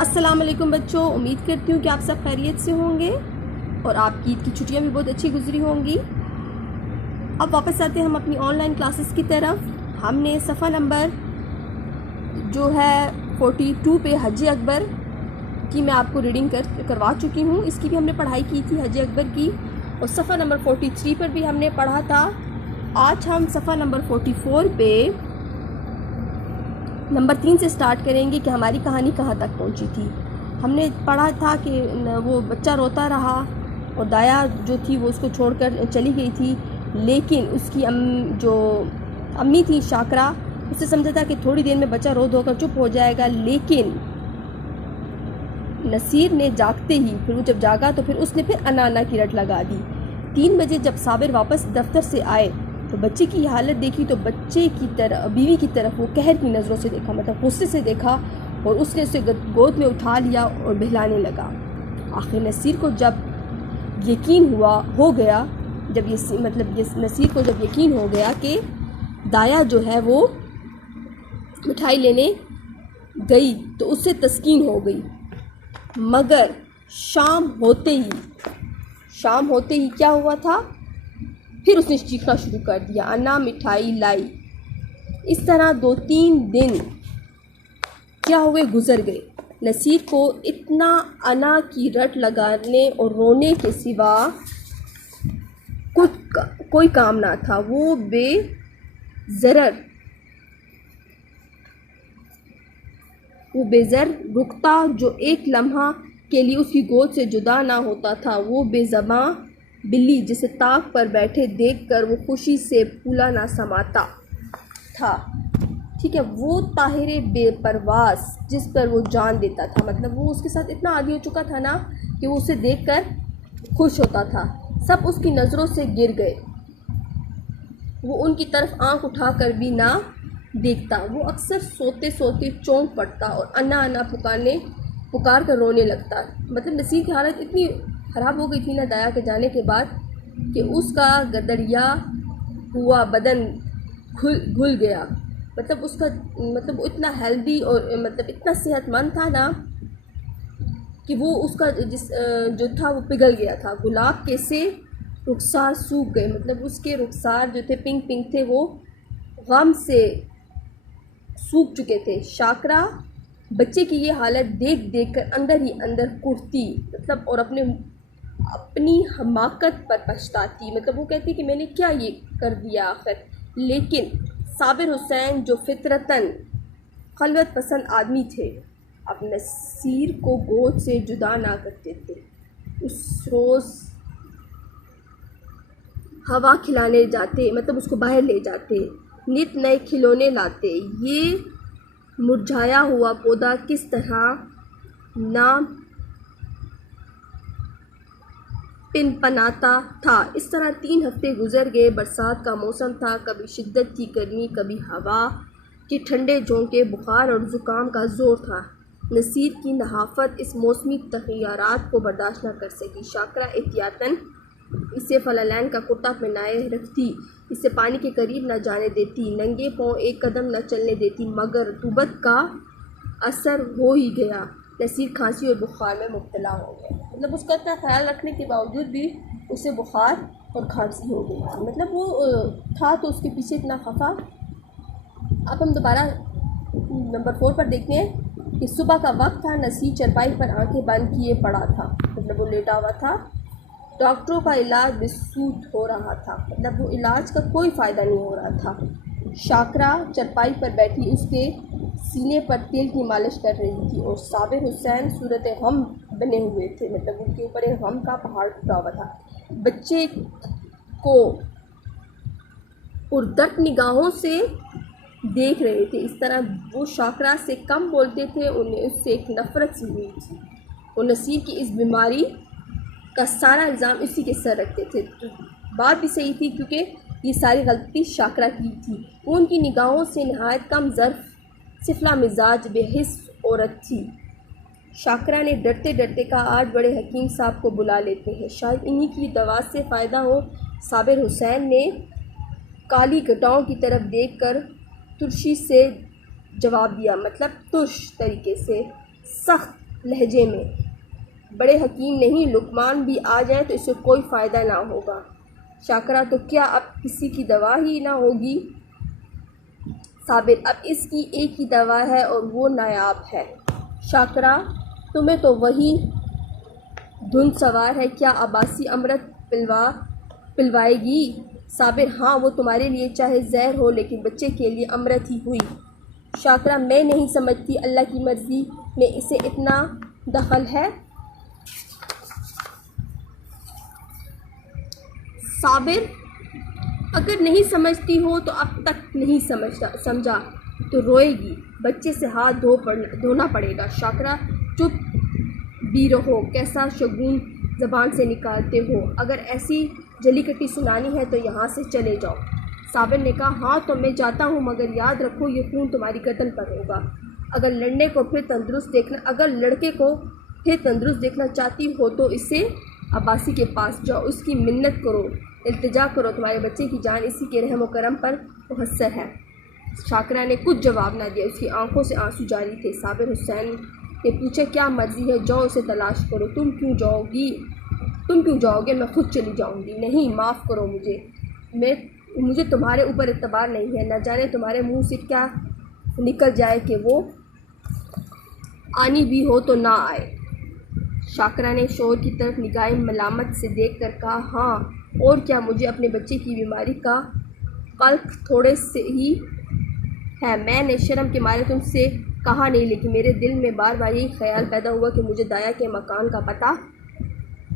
अस्सलाम वालेकुम बच्चों, उम्मीद करती हूँ कि आप सब खैरियत से होंगे और आपकी ईद की छुट्टियाँ भी बहुत अच्छी गुजरी होंगी। अब वापस आते हैं हम अपनी ऑनलाइन क्लासेस की तरफ। हमने सफ़ा नंबर जो है 42 पे हज अकबर की मैं आपको रीडिंग करवा चुकी हूँ। इसकी भी हमने पढ़ाई की थी हज अकबर की, और सफ़ा नंबर 43 पर भी हमने पढ़ा था। आज हम सफ़ा नंबर 44 पे नंबर 3 से स्टार्ट करेंगे कि हमारी कहानी कहाँ तक पहुँची थी। हमने पढ़ा था कि वो बच्चा रोता रहा और दाया जो थी वो उसको छोड़कर चली गई थी, लेकिन उसकी जो अम्मी थी शाकरा, उससे समझा था कि थोड़ी देर में बच्चा रो धोकर चुप हो जाएगा, लेकिन नसीर ने जागते ही, फिर वो जब जागा तो फिर उसने फिर अना की रट लगा दी। 3 बजे जब साबिर वापस दफ्तर से आए तो बच्चे की हालत देखी तो बच्चे की तरफ, बीवी की तरफ वो कहर की नज़रों से देखा, मतलब गुस्से से देखा, और उसने उसे गोद में उठा लिया और बहलाने लगा। आखिर नसीर को जब यकीन हो गया नसीर को जब यकीन हो गया कि दाया जो है वो मिठाई लेने गई तो उससे तस्कीन हो गई। मगर शाम होते ही क्या हुआ था, फिर उसने चीखना शुरू कर दिया, अन्ना मिठाई लाई। इस तरह 2-3 दिन क्या हुए गुजर गए। नसीर को इतना अन्ना की रट लगाने और रोने के सिवा कोई काम ना था। वो बेज़र रुकता जो एक लम्हा के लिए उसकी गोद से जुदा ना होता था। वो बेज़बां बिल्ली जिसे ताक पर बैठे देखकर वो खुशी से फूला ना समाता था। ठीक है, वो ताहिरे बेपरवास जिस पर वो जान देता था, मतलब वो उसके साथ इतना आदी हो चुका था ना कि वो उसे देखकर खुश होता था। सब उसकी नज़रों से गिर गए। वो उनकी तरफ आंख उठाकर भी ना देखता। वो अक्सर सोते सोते चौंक पड़ता और अन्ना पुकार कर रोने लगता। मतलब नसीर की हालत इतनी ख़राब हो गई थी ना दाया के जाने के बाद कि उसका गदरिया हुआ बदन घुल गया। मतलब वो इतना हेल्दी और मतलब इतना सेहतमंद था ना कि वो उसका जो था वो पिघल गया था। गुलाब के से रुखसार सूख गए, मतलब उसके रुखसार जो थे पिंक थे वो गम से सूख चुके थे। शाकरा बच्चे की ये हालत देख कर अंदर ही अंदर कुढ़ती, मतलब और अपनी हमाकत पर पछताती। मतलब वो कहती कि मैंने क्या ये कर दिया आखिर। लेकिन साबिर हुसैन जो फितरतन खलवत पसंद आदमी थे, अब नसीर को गोद से जुदा ना करते थे। उस रोज़ हवा खिलाने जाते, मतलब उसको बाहर ले जाते, नित नए खिलौने लाते। ये मुरझाया हुआ पौधा किस तरह ना पिनपनाता था। इस तरह 3 हफ्ते गुजर गए। बरसात का मौसम था, कभी शिद्दत की गर्मी, कभी हवा के ठंडे झोंके, बुखार और ज़ुकाम का ज़ोर था। नसीर की नहाफत इस मौसमी तग़य्युरात को बर्दाश्त न कर सकी। शाकरा एहतियातन इसे फलालैन का कुर्ता पहनाए रखती, इसे पानी के करीब न जाने देती, नंगे पाँव एक कदम न चलने देती। मगर रुतूबत का असर हो ही गया। नसीर खांसी और बुखार में मुब्तला हो गया। मतलब उसका इतना ख्याल रखने के बावजूद भी उसे बुखार और खांसी हो गई थी। मतलब वो था तो उसके पीछे इतना खफा। अब हम दोबारा नंबर 4 पर देखते हैं कि सुबह का वक्त था। नसीर चरपाई पर आंखें बंद किए पड़ा था, मतलब वो लेटा हुआ था। डॉक्टरों का इलाज बेसूद हो रहा था, मतलब वो इलाज का कोई फ़ायदा नहीं हो रहा था। शाकरा चरपाई पर बैठी उसके सीने पर तेल की मालिश कर रही थी और साबिर हुसैन सूरत गम बने हुए थे, मतलब उनके ऊपर एक गम का पहाड़ टूटा हुआ था। बच्चे को उर्दत निगाहों से देख रहे थे। इस तरह वो शाकरा से कम बोलते थे, उन्हें उससे एक नफ़रत सी हुई थी। वो नसीर की इस बीमारी का सारा इल्ज़ाम इसी के सर रखते थे। तो बात भी सही थी, क्योंकि ये सारी गलती शाकरा की थी। वो उनकी निगाहों से नहायत कम ज़र्फ़, सिफला मिजाज, बेहिस औरत थी। शाकरा ने डरते डरते कहा, आज बड़े हकीम साहब को बुला लेते हैं, शायद इन्हीं की दवा से फ़ायदा हो। साबिर हुसैन ने काली घटाओं की तरफ देखकर तुर्शी से जवाब दिया, मतलब तुर्श तरीके से, सख्त लहजे में, बड़े हकीम नहीं, लुकमान भी आ जाए तो इससे कोई फ़ायदा ना होगा। शाकरा, तो क्या अब किसी की दवा ही ना होगी? साबिर, अब इसकी एक ही दवा है और वो नायाब है। शाकरा, तुम्हें तो वही धुन सवार है, क्या अब्बासी अमृत पिलवाएगी? साबिर, हाँ, वो तुम्हारे लिए चाहे जहर हो लेकिन बच्चे के लिए अमृत ही हुई। शाकरा, मैं नहीं समझती अल्लाह की मर्ज़ी में इसे इतना दखल है। साबिर, अगर नहीं समझती हो तो अब तक नहीं समझा तो रोएगी, बच्चे से हाथ धोना पड़ेगा। शाकरा, चुप भी रहो, कैसा शगुन ज़बान से निकालते हो, अगर ऐसी जलीकट्टी सुनानी है तो यहाँ से चले जाओ। साबिर ने कहा, हाँ तो मैं जाता हूँ, मगर याद रखो ये खून तुम्हारी गर्दन पर होगा। अगर लड़के को फिर तंदुरुस्त देखना चाहती हो तो इसे अब्बासी के पास जाओ, उसकी मिन्नत करो, इल्तिजा करो, तुम्हारे बच्चे की जान इसी के रहम करम पर मुहस्सर है। शाकरा ने कुछ जवाब ना दिया, उसकी आंखों से आंसू जारी थे। साबिर हुसैन ने पूछा, क्या मर्जी है, जाओ उसे तलाश करो। तुम क्यों जाओगे? मैं खुद चली जाऊंगी। नहीं, माफ़ करो मुझे तुम्हारे ऊपर एतबार नहीं है, न जाने तुम्हारे मुंह से क्या निकल जाए कि वो आनी भी हो तो ना आए। शाकरा ने शोर की तरफ निगाहें मलामत से देखकर कहा, हाँ और क्या, मुझे अपने बच्चे की बीमारी का कल्क थोड़े से ही है। मैंने शर्म के मारे तुमसे कहा नहीं, लेकिन मेरे दिल में बार बार यही ख्याल पैदा हुआ कि मुझे दाया के मकान का पता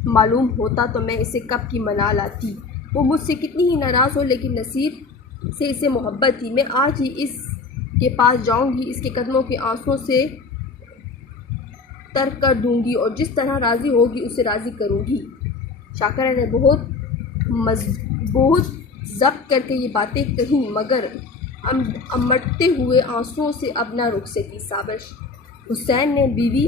मालूम होता तो मैं इसे कब की मना लाती। वो मुझसे कितनी ही नाराज़ हो लेकिन नसीर से इसे मोहब्बत थी। मैं आज ही इसके पास जाऊंगी, इसके कदमों के आंसुओं से तर्क कर दूंगी और जिस तरह राज़ी होगी उसे राज़ी करूंगी। शाकरा ने बहुत ज़ब्त करके ये बातें कहीं, मगर अमटते हुए आंसुओं से अब न रुक सकी। साबिर हुसैन ने बीवी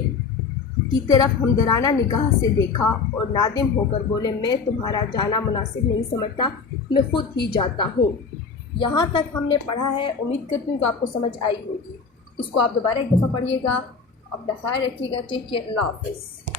की तरफ हमदराना निगाह से देखा और नादिम होकर बोले, मैं तुम्हारा जाना मुनासिब नहीं समझता, मैं खुद ही जाता हूँ। यहाँ तक हमने पढ़ा है, उम्मीद करती हूँ कि आपको समझ आई होगी। इसको आप दोबारा एक दफ़ा पढ़िएगा। अपना ख्याल रखिएगा। Take care. अल्लाह हाफ़िज़।